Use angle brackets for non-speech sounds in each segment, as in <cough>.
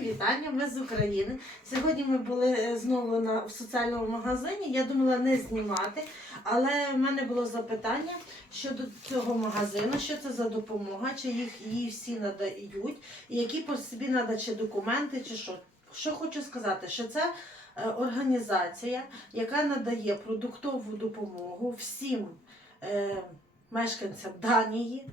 вітання, ми з України. Сьогодні ми були е, знову на, в соціальному магазині. Я думала не знімати, але в мене було запитання щодо цього магазину, що це за допомога, чи їх її всі надають, які по собі треба чи документи, чи що. Що хочу сказати, що це е, організація, яка надає продуктову допомогу всім е, мешканцям Данії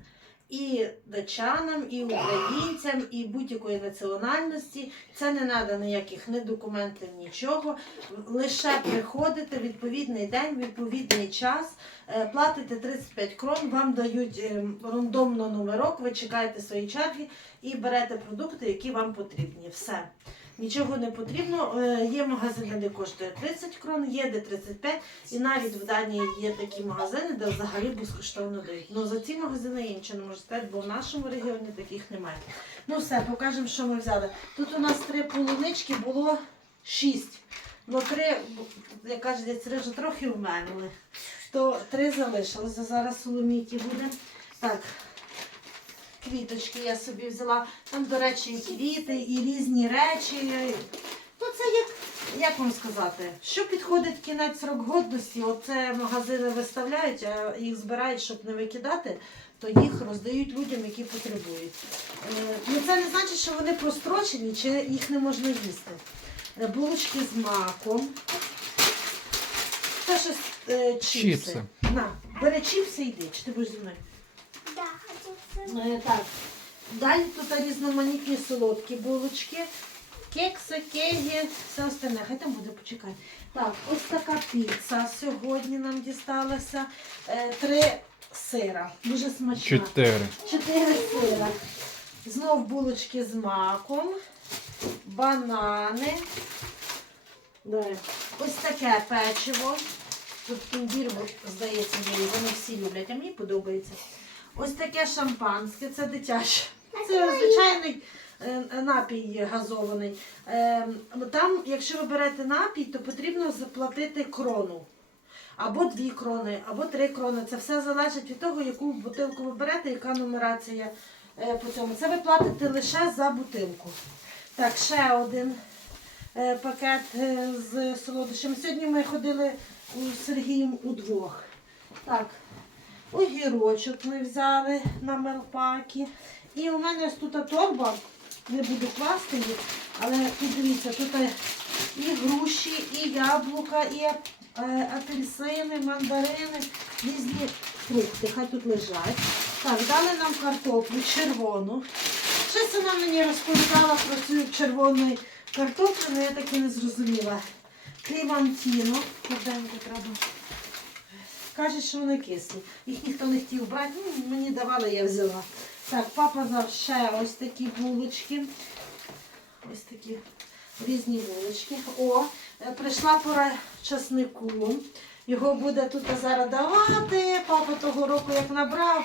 і датчанам, і українцям, і будь-якої національності. Це не треба ніяких ні документів, нічого. Лише приходите відповідний день, відповідний час, е, платите 35 крон, вам дають е, рандомно номерок, ви чекаєте свої черги і берете продукти, які вам потрібні. Все. Нічого не потрібно. Е, Є магазини, де коштує 30 крон, є де 35, і навіть в Данії є такі магазини, де взагалі безкоштовно дають. Ну за ці магазини я нічого не можу сказати, бо в нашому регіоні таких немає. Ну все, покажемо, що ми взяли. Тут у нас три полунички, було шість. Ну три, як каже дядь Сережа, трохи вмерли. То три залишилося. Зараз соломіті буде. Так, квіточки я собі взяла. Там, до речі, і квіти, і різні речі. Ну, це як, як вам сказати, що підходить кінець срок годності, оце магазини виставляють, а їх збирають, щоб не викидати, то їх роздають людям, які потребують. Е, Ну, це не значить, що вони прострочені чи їх не можна їсти. Е, Булочки з маком. Це щось е, чіпси. Чіпси. На, бери чіпси і йди, чи ти будеш зі мною? Да, хочу це. Е, Так. Далі тут різноманітні солодкі булочки, кекси, кегі, все остальне. Хай там буде, почекай. Так, ось така піца сьогодні нам дісталася. Е, Три сира. Дуже смачна. Чотири. Чотири сира. Знов булочки з маком, банани. Далі. Ось таке печиво. Тут імбір, бо, здається, вони всі люблять, а мені подобається. Ось таке шампанське, це дитяче. Це звичайний е, напій газований. Е, Там, якщо ви берете напій, то потрібно заплатити крону. Або дві крони, або три крони. Це все залежить від того, яку бутилку ви берете, яка нумерація е, по цьому. Це ви платите лише за бутилку. Так, ще один е, пакет з солодощами. Сьогодні ми ходили з Сергієм удвох. Так, огірочок ми взяли на мелпакі. І у мене тут торба, не буду класти її, але тут дивіться, тут і груші, і яблука, і е, апельсини, мандарини, різні фрукти. Хай тут лежать. Так, дали нам картоплю червону. Щось вона мені розповідала про цю червону картоплю, але я так і не зрозуміла. Клімантіно, корденько треба. Каже, що вони кислі. Їх ніхто не хотів брати, ну, мені давали, я взяла. Так, папа взяв ще ось такі булочки. Ось такі різні булочки. О, е, прийшла пора часнику. Його буде тут зараз давати. Папа того року як набрав,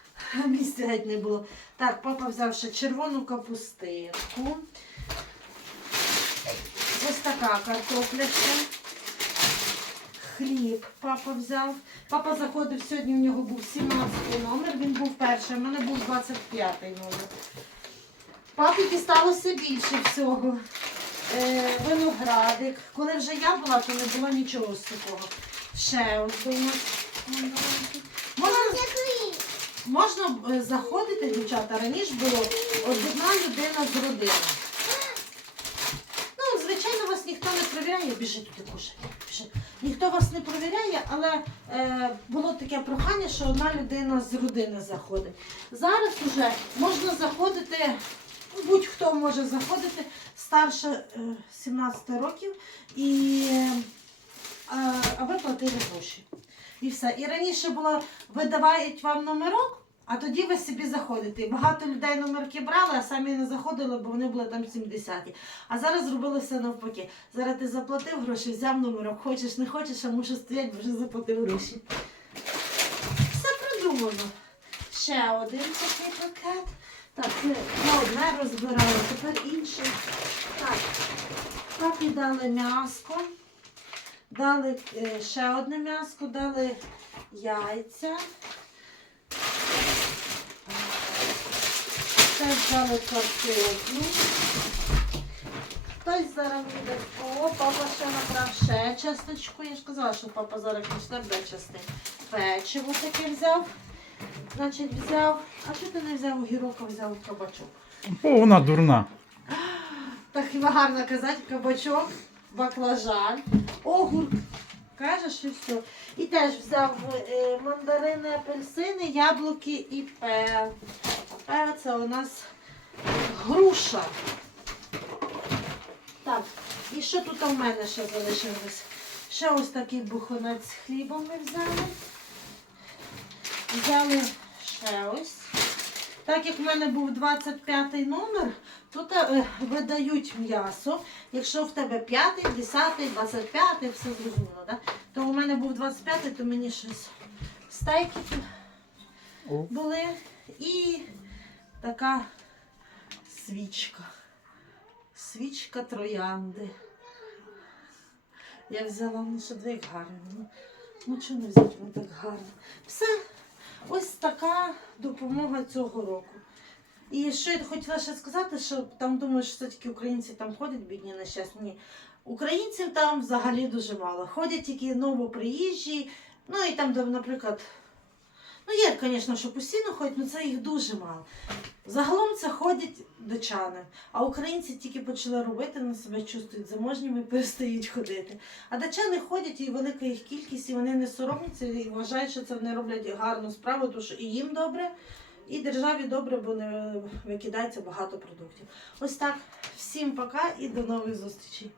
<laughs> місця геть не було. Так, папа взяв ще червону капустинку. Ось така картопля. Хліб папа взяв. Папа заходив сьогодні, у нього був 17 номер, він був перший, у мене був 25 номер. Папі дісталося більше всього. Е, виноградик. Коли вже я була, то не було нічого з такого. Ще нас. Можна, можна е, заходити, дівчата, раніше було одна людина з родини. Ну, звичайно, вас ніхто не перевіряє, біжи туди кушай. Біжи. Ніхто вас не перевіряє, але е, було таке прохання, що одна людина з родини заходить. Зараз вже можна заходити, будь-хто може заходити старше е, 17 років і е, а ви платили гроші. І все. І раніше було видавають вам номерок, а тоді ви собі заходите. Багато людей номерки брали, а самі не заходили, бо вони були там 70-ті. А зараз зробили все навпаки. Зараз ти заплатив гроші, взяв номерок, хочеш, не хочеш, а мушу стояти, бо вже заплатив гроші. Все придумано. Ще один такий пакет. Так, це одне розбираю, тепер інше. Так, папі дали м'яско. Дали е, ще одне м'яско, дали яйця. Теж дали картоплю. Хтось зараз буде. О, папа ще набрав ще часточку. Я ж казала, що папа зараз почне буде частин. Печиво таке взяв. Значить, взяв. А що ти не взяв огірок, а взяв кабачок? О, вона дурна. Так хіба гарно казати, кабачок, баклажан, огур. Кажеш і все. І теж взяв е, мандарини, апельсини, яблуки і пе. Пе це у нас груша. Так, і що тут у мене ще залишилось? Ще ось такий бухонець з хлібом ми взяли. Взяли ще ось. Так як в мене був 25 номер, тут е, видають м'ясо. Якщо в тебе 5, 10, 25, все зрозуміло, да? то у мене був 25, то мені щось стейки були. І така свічка. Свічка троянди. Я взяла, ну що дві гарно. Ну, ну чого не взяти воно так гарно? Все. Ось така допомога цього року. І що я хотіла ще сказати, що там думаю, що все-таки українці там ходять, бідні нещасні. Ні. Українців там взагалі дуже мало. Ходять тільки новоприїжджі, ну і там, наприклад, ну є, звісно, що постійно ходять, але це їх дуже мало. Загалом це ходять дочани, а українці тільки почали робити, вони себе чувствують заможніми і перестають ходити. А дачани ходять і велика їх кількість, і вони не соромляться і вважають, що це вони роблять гарну справу, тому що і їм добре, і державі добре, бо не викидається багато продуктів. Ось так. Всім пока і до нових зустрічей.